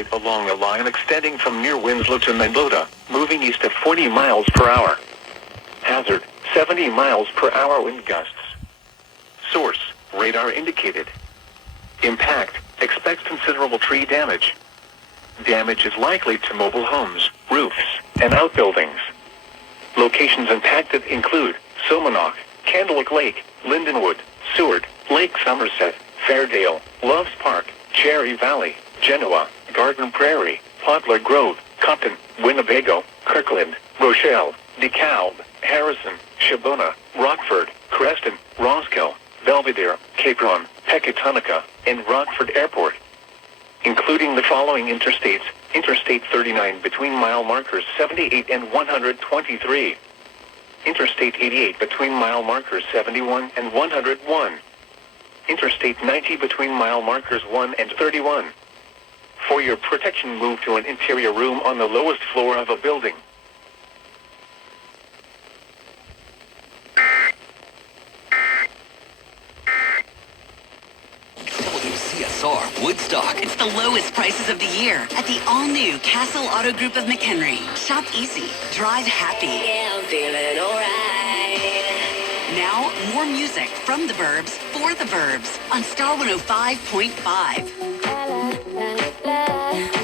located along a line extending from near Winslow to Mendota, moving east at 40 miles per hour. Hazard, 70 miles per hour wind gusts. Source, radar indicated. Impact, expects considerable tree damage. Damage is likely to mobile homes, roofs, and outbuildings. Locations impacted include Silmanock, Candlewick Lake, Lindenwood, Seward, Lake Somerset, Fairdale, Loves Park, Cherry Valley, Genoa, Garden Prairie, Poplar Grove, Compton, Winnebago, Kirkland, Rochelle, DeKalb, Harrison, Shabona, Rockford, Creston, Roscoe, Belvedere, Cape Ron, Pecatonica, and Rockford Airport. Including the following interstates: Interstate 39 between mile markers 78 and 123. Interstate 88 between mile markers 71 and 101. Interstate 90 between mile markers 1 and 31. For your protection, move to an interior room on the lowest floor of a building. WZSR Woodstock. It's the lowest prices of the year at the all-new Castle Auto Group of McHenry. Shop easy, drive happy. Yeah, I'm feeling alright. Now, more music from the Burbs for the Burbs on Star 105.5.